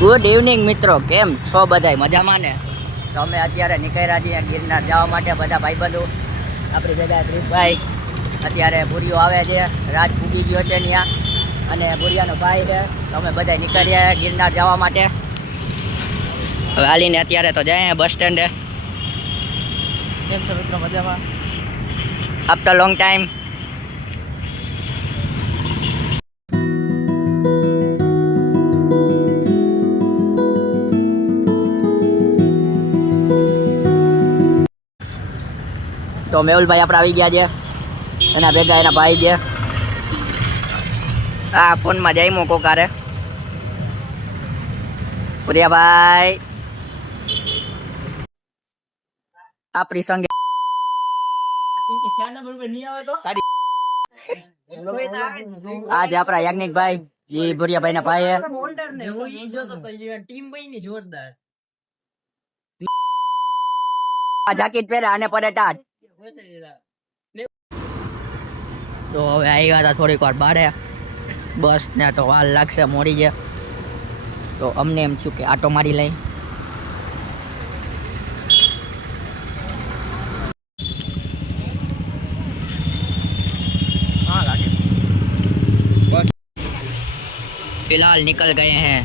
Good evening મિત્રો, કેમ છો બધાય? મજામાં ને? તો અમે અત્યારે નીકળ્યા છીએ ગિરનાર જવા માટે, બધા ભાઈબંધો. આપણી ભેગા ત્રીસભાઈ અત્યારે ભૂરીઓ આવે છે, રાત પૂગી ગયો છે ત્યાં, અને ભૂરિયાનો ભાઈ છે. તો અમે બધા નીકળ્યા ગિરનાર જવા માટે. હવે હાલીને અત્યારે તો જાય બસ સ્ટેન્ડે. કેમ છો મિત્રો? મજામાં? After long time. તો મેહુલભાઈ આપણે આવી ગયા છે, એના ભેગા એના ભાઈ છે. આ ફોનમાં જઈમો કોકારે પુરિયાભાઈ આપણી સંગે આજે આપણા યાજ્ઞિકભાઈ જે ભુરિયાભાઈ ના ભાઈ જોરદાર જાકેટ પહેરે અને પડે ટાટ. તો હવે આવ્યા હતા થોડીક વાર બારે, બસ ને તો વાર લાગશે, મોડી છે. તો અમને એમ થયું કે આટો મારી લઈ. फिलहाल निकल गए हैं.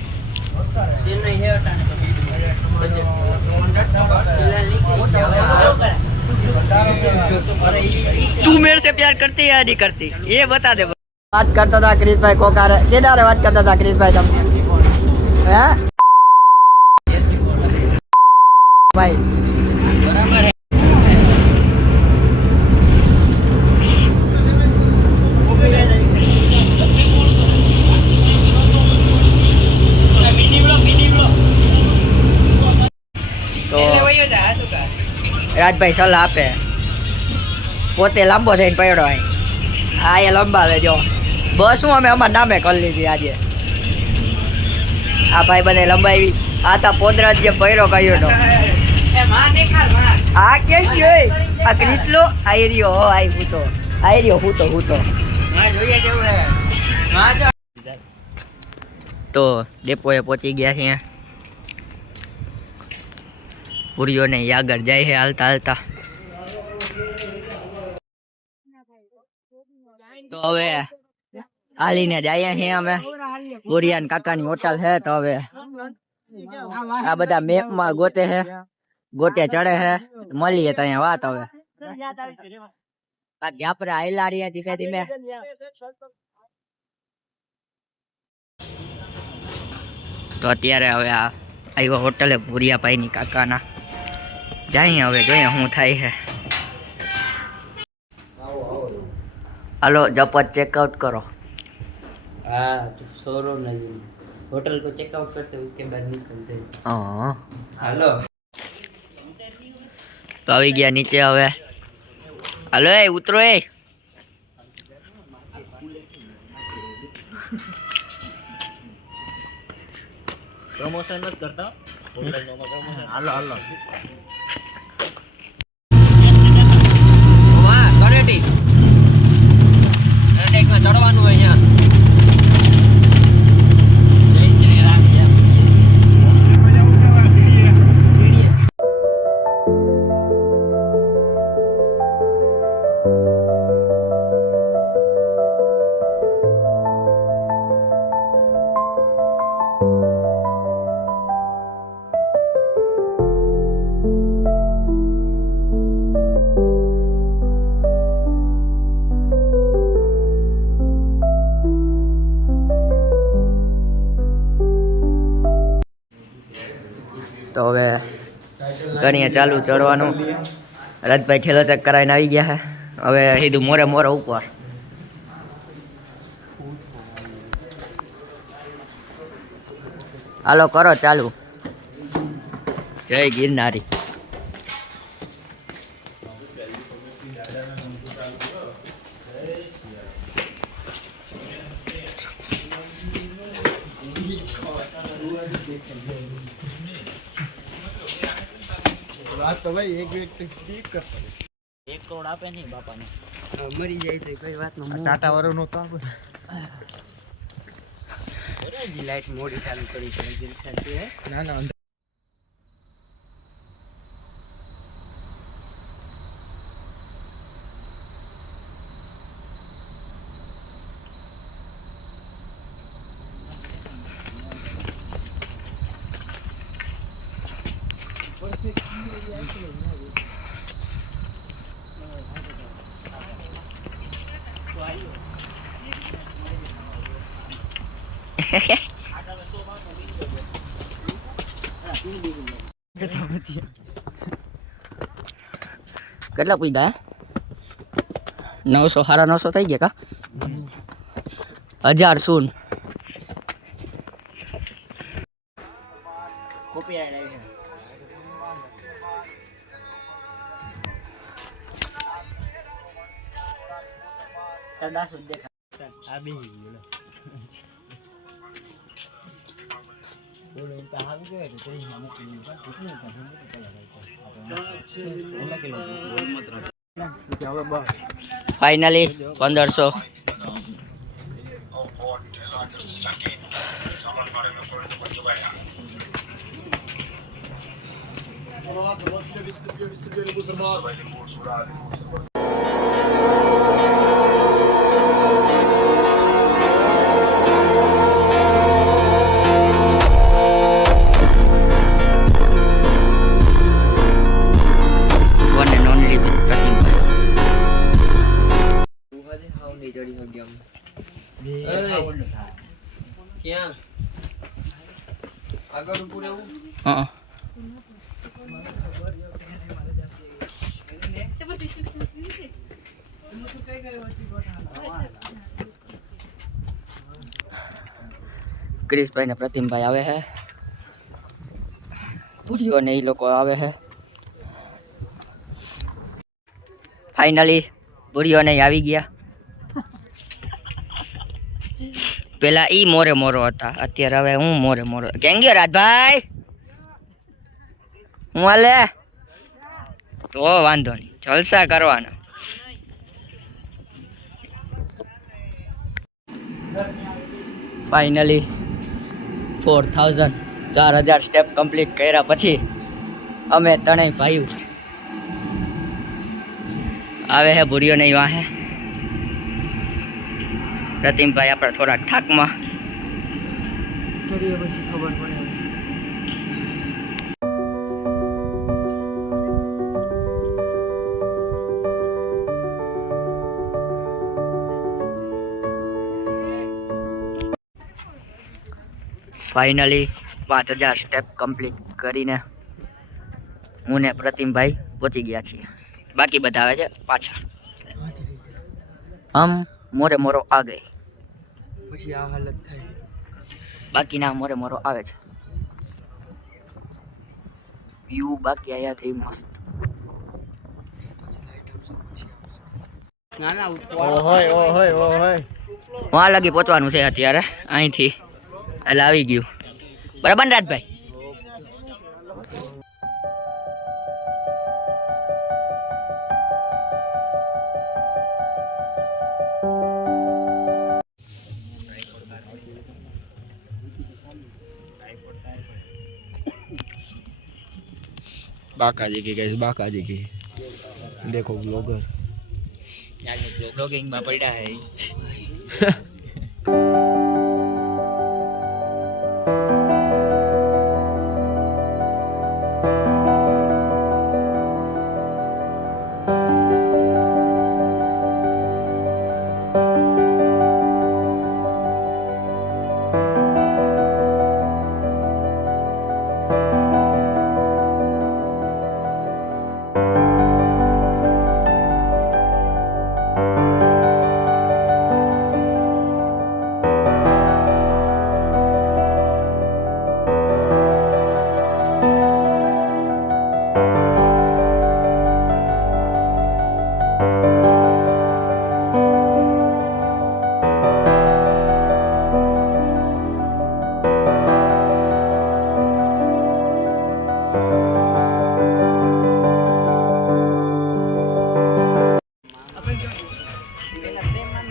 तू मेरे से प्यार करती है या नहीं करती, ये बता दे. बात करता था क्रिशભાઈ કોકારે, કેદારે વાત કરતા હતા ક્રિશભાઈ તમે? હે ભાઈ બરાબર હે. રાજભાઈ સલાહ આપે, પોતે લાંબો થઈને પડ્યો હોય. આ એ લંબાવે જો બસ હું અમે અમારા નામે કરી લીધી આજે. આ ભાઈ બધે લંબાવી. આ તા પોદરાજ જે પડ્યો કયો તો આ કેમ ગયો? આ ક્રિસલો આયરિયો હો, આઈ હૂતો આયરિયો હૂતો તો ડેપોએ પહોંચી ગયા છીએ. પૂરીઓને આગળ જાય છે હાલતા હાલતા. તો હવે હાલીને જઈએ છીએ અમે. પૂરિયાન કાકાની હોટલ છે. તો હવે આ બધા મેપમાં ગોતે છે, ગોટે ચડે છે, મળીએ તો અહીંયા વાત. હવે બાકી આપણે આયલા રહ્યા ધીમે ધીમે. તો અત્યારે હવે આ આવ્યો હોટલે ભુરિયાભાઈની કાકાના. જઈએ હવે જોઈએ શું થાય છે. હાલો જપત चेकआउट करो. हाँ तो सोरो नहीं, होटल को चेकआउट करते उसके बाद निकलते. हाँ हेलो તો આવી ગયા નીચે હવે. હાલો એ ઉતરો એ. प्रमोशन मत करता होटल में प्रमोशन. हेलो हेलो વાહ કરેટી માં ચડવાનું હોય અહીંયા. તો હવે ગણીએ ચાલુ ચડવાનું. રથભાઈ ઠેલો ચેક કરાવીને આવી ગયા છે. હવે સીધું મોરે ઉપર. હાલો કરો ચાલુ. જય ગિરનારી. आज तो भाई एक व्यक्ति स्टीक कर 1 કરોડ આપે નહીં બાપાને. મરી જાય તો કઈ વાત નો. टाटा वारो नो तो લાઈટ મોડી ચાલુ કરી છે ના ના કેટલા પૂછ્યા 900 સાડા 900 થઈ ગયા કા 1000 સૂન કોપી આવી છે તદા સુધ દેખા આ બી ગયો બોલો ઇન કા આવી ગયો તો તેરી નામ કી પણ કેટલું કાઢું તો કલા ભાઈ ફાઇનલી 1500 one and only પ્રતિમભાઈ ક્યાં આગળ ઉપર એવું હા ક્રિશભાઈ ને પ્રતિમભાઈ આવે છે ભૂરીઓ ને એ લોકો આવે છે ફાઇનલી ભૂરીઓ ને આવી ગયા પેલા ઈ મોરે મોરો હતા અત્યારે હવે હું મોરે મોરો કેમ ગયો રાજભાઈ હું હાલે તો વાંધો નહીં જલસા કરવાના ફાઇનલી 4000 સ્ટેપ કમ્પ્લીટ કર્યા પછી અમે ત્રણેય ભાઈઓ આવે હે ભૂરીઓ નહીં વાહે પ્રતિમભાઈ આપણે થોડાક થાકમાં ચડીએ પછી ખબર પડે ફાઇનલી 5000 સ્ટેપ કમ્પ્લીટ કરીને હું ને પ્રતિમભાઈ પહોંચી ગયા છીએ બાકી બધા આવે છે પાછા હમ મોરે મોરો આ ગઈ પછી આ હાલત થઈ બાકીના મોરે મોરો આવે છે વ્યૂ બાકી અહીંયાથી મસ્ત ના ના ઓહોય ઓહોય ઓહોય વहाँ લગી પહોંચવાનું છે અત્યારે અહીંથી એટલે આવી ગયું બરાબર ને રાજભાઈ बाका जी की कैसे बाका जी की देखो ब्लॉगर ब्लॉगिंग में पड़ा है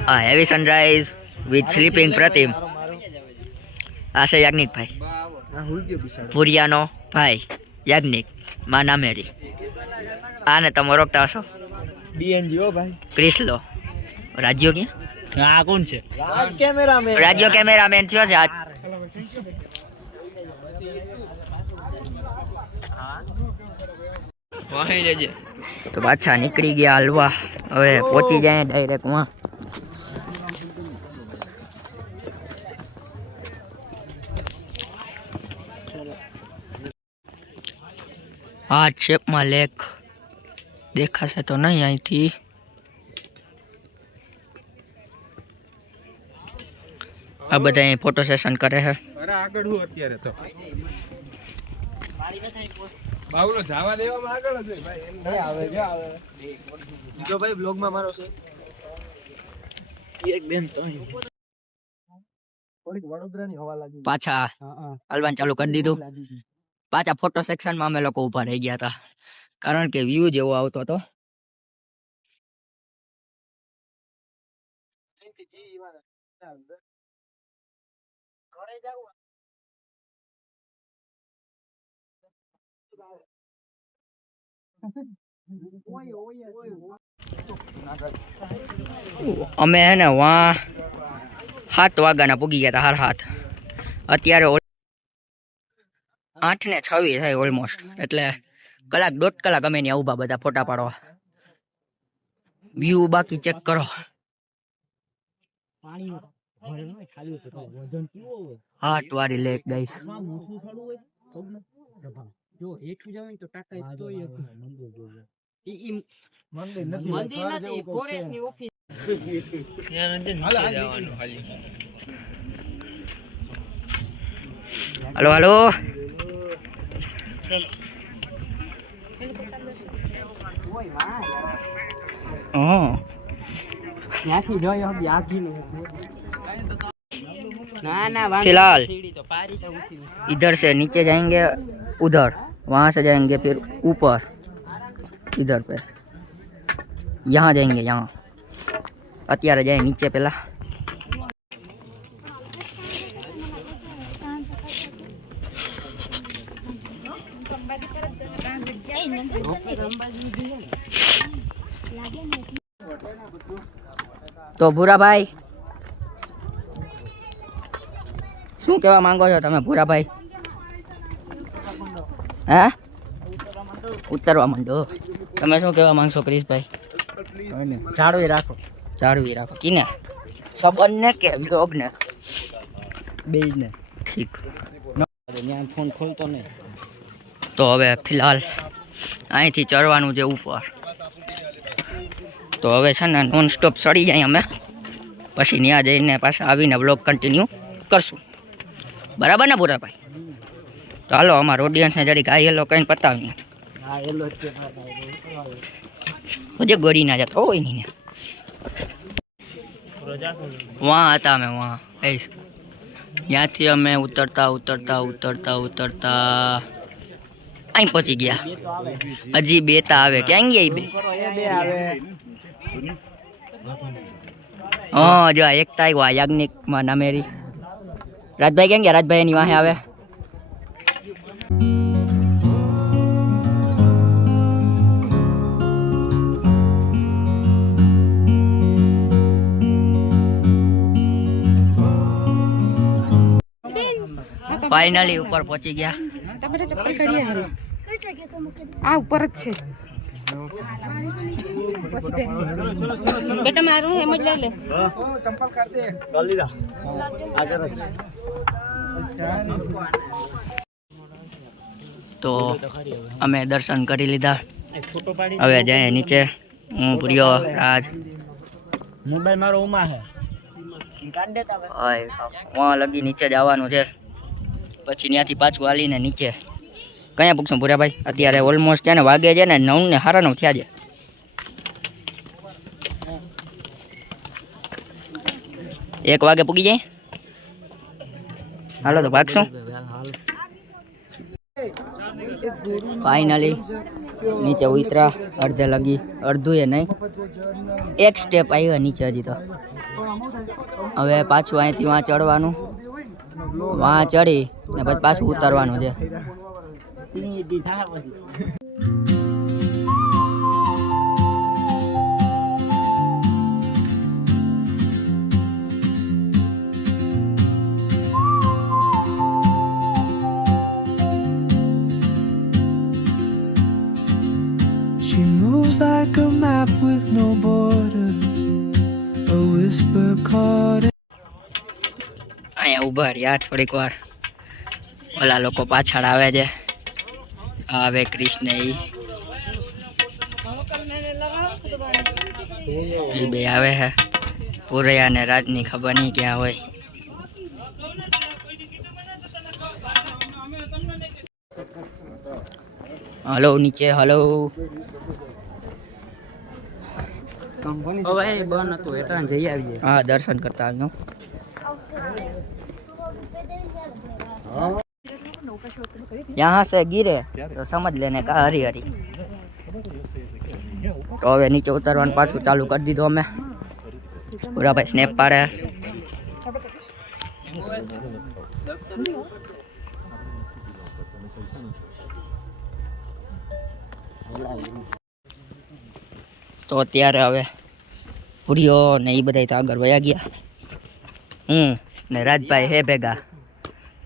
A heavy sunrise with sleeping Pratim. આ છે યાજ્ઞિકભાઈ, આ હુઈ ગયો બિસાડો. ભુરિયાનો ભાઈ યાજ્ઞિક, માં નામેરી. આને તમે ઓળખતા હશો, DNG હો ભાઈ. ક્રિસ્લો. રાજ્યો ક્યાં? આ કોણ છે? રાજ કેમેરામેન. રાજ્યો કેમેરામેન થયો છે આજ. વાહી લેજે. તો પાછા નીકળી ગયા હલવા. હવે પહોંચી જાય ડાયરેક્ટ માં. આ શેપમાં લેક દેખાશે તો નહીં અહીંથી. આ બધા અહીં ફોટો સેશન કરે છે. અરે આગળ હું અત્યારે તો બાવલો જવા દેવામાં આગળ જ હોય ભાઈ. એમ નહીં આવે જો આવે. બીજો ભાઈ બ્લોગ માં મારો છે. એક બેન તો અહીં. થોડીક વડોદરાની હવા લાગી. પાછા હલવાનું ચાલુ કરી દીધું. પાછા ફોટો સેક્શનમાં અમે લોકો ઊભા રહી ગયા હતા, કારણ કે વ્યૂ જેવો આવતો હતો. અમે હે ને 7 વાગ્યાના પૂગી ગયા હતા, 7:30. અત્યારે 8:26 થાય ઓલમોસ્ટ. એટલે કલાક 1.5 કલાક અમે ત્યાં ઊભા બધા ફોટા પાડવા. વ્યૂ બાકી ચેક કરો. 8 વાળી લેક ગાઈસ. જો હેઠું જવાય તો ટાકા તો મંદિર નથી, ફોરેસ્ટ ની ઓફિસ. Hello hello. ત્યાંથી જોયો હવે આગીનું. ના ના फिलहाल तो पारी तो उसी में. इधर से नीचे जाएंगे, उधर वहाँ से जाएंगे, फिर ऊपर इधर पे, यहाँ जाएंगे, यहाँ. અત્યારે જાય નીચે પેલા. તો ભૂરાભાઈ શું કહેવા માંગો છો તમે ભૂરાભાઈ? હે ઉતરવા માંડો. તમે શું કહેવા માંગશો ક્રિશભાઈ? જાળવી રાખો. જાળવી રાખો. કીને સંબંધને કે વ્લોગને? બેયને. ઠીક. ત્યાં ફોન ખોલતો નહીં. તો હવે ફિલહાલ અહીંથી ચડવાનું છે ઉપર. તો હવે છે ને નોન સ્ટોપ ચડી જાય અમે, પછી ત્યાં જઈને પાછા આવીને બ્લોગ કન્ટિન્યુ કરશું. બરાબર ને ભૂરાભાઈ? તો હાલો અમારા ઓડિયન્સને જરીક આ હેલો કહીને પતાવીએ. હા એલો છે. હજે ગળી ના જતો હોય નહીં ને. વहाँ હતા અમે, વहाँ ત્યાંથી અમે ઉતરતા અહીં પહોંચી ગયા. હજી 2 તા આવે. ક્યાં ગયા 2? હા જો આ 1 તા આવ્યો, યાજ્ઞિક માં નામેરી. રાજભાઈ ક્યાં ગયા? રાજભાઈ એની વાહે આવે. ફાઇનલી ઉપર પહોંચી ગયા. તમારે ચપ્પલ કાઢી આવે. આ ઉપર જ છે. બેટા મારું એમ જ લઈ લે. ચંપલ કાઢ દે. કાઢ લીધા. આગળ જ. તો અમે દર્શન કરી લીધા. હવે જાય નીચે. હું પ્રિયો, રાજ. મોબાઈલ મારો ઉમા હે. વहाँ લગી નીચે જવાનું છે, પછી ત્યાંથી પાછું હાલીને નીચે. કયા પૂછશું ભૂરાભાઈ? અત્યારે ઓલમોસ્ટ છે ને વાગે છે ને 9 ને 9:30 થયા છે. 1 વાગે પૂગી જાય. હાલો તો ભાગશું. ફાઇનલી નીચે ઉતરા. અડધે લગી, અડધું એ નહીં, 1 સ્ટેપ આવ્યા નીચે હજી તો. હવે પાછું અહીંથી વાં ચડવાનું. વાં ચડી ને પછી પાછું ઉતરવાનું છે. She moves like a map with no borders, a whisper caught અહીંયા ઊભા રહ્યા થોડીક વાર. ઓલા લોકો પાછળ આવે છે. આવે કૃષ્ણ એ બે આવે છે. પૂરૈયા ને રાજની ખબર નહીં ક્યાં હોય. હલો નીચે હલો. હવે બન હતું એટલે જઈ આવીએ. હા દર્શન કરતા આવજો. यहाँ से गिरे तो समझ लेने का हरी हरी. तो હવે નીચે ઉતરવાનું પાછું ચાલુ કરી દીધું અમે. પૂરા ભાઈ સ્નેપ પાડે. તો અત્યારે હવે પૂરીઓ ને એ બધા તો આગળ વયા ગયા. ને રાજભાઈ હે ભેગા.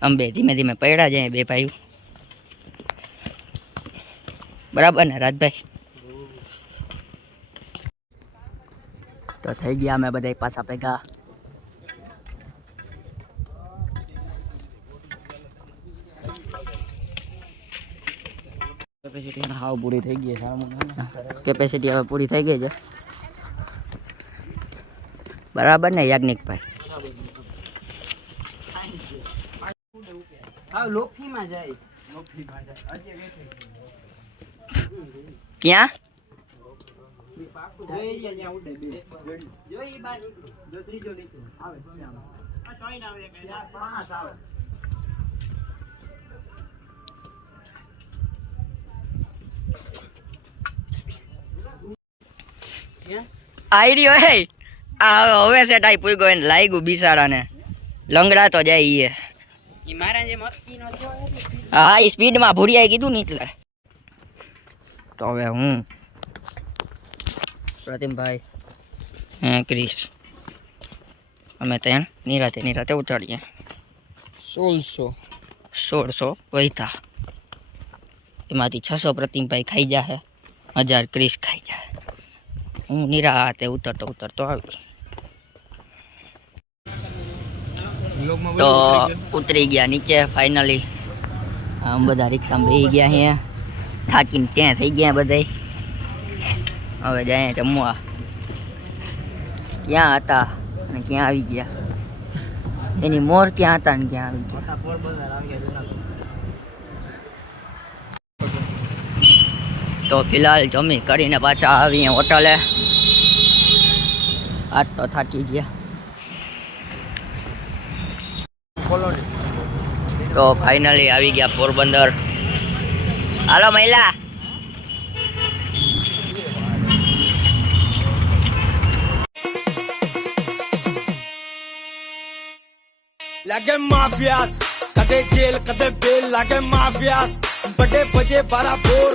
અંબે ધીમે ધીમે પડ્યા જાય બે ભાઈઓ. બરાબર ને રાજભાઈ? તો થઈ ગયા અમે બધા પાછા ભેગા. કેપેસિટી હાવ પૂરી થઈ ગઈ છે. કેપેસિટી હવે પૂરી થઈ ગઈ છે. બરાબર ને યાજ્ઞિકભાઈ? ક્યાં? આઈ રહ્યો હે. આ હવે સેટ આઈ પૂઈ ગયો ને લાગ્યું બિસાડાને. લંગડા તો જાય ઈ મારા જે મસ્તી નો થયો. હા એ સ્પીડમાં ભૂરિયાએ કીધું ને એટલે. તો હવે હું પ્રતિમભાઈ હે ક્રિશ અમે ત્યાં નિરાતે ઉતારીએ. 1600 વહીતા. એમાંથી 600 પ્રતિમભાઈ ખાઈ જાય, 1000 ક્રિશ ખાઈ જાય. હું નિરાતે ઉતરતો આવી. તો ઉતરી ગયા નીચે ફાઇનલી. આમ બધા રિક્ષામાં બેસી ગયા અહીંયા. થાકીને ત્યાં થઈ ગયા બધા. હવે જાય જમવા. ક્યાં હતા અને ક્યાં આવી ગયા? એની મોર ક્યાં હતા ને ક્યાં આવી ગયા? તો ફિલહાલ જમી કરીને પાછા આવીએ હોટલે. આજ તો થાકી ગયા. તો ફાઇનલી આવી ગયા પોરબંદર. હાલો મહિલા. लागे माफियास कदे जेल कदे बेल लागे माफियास बड़े बजे 12 बोर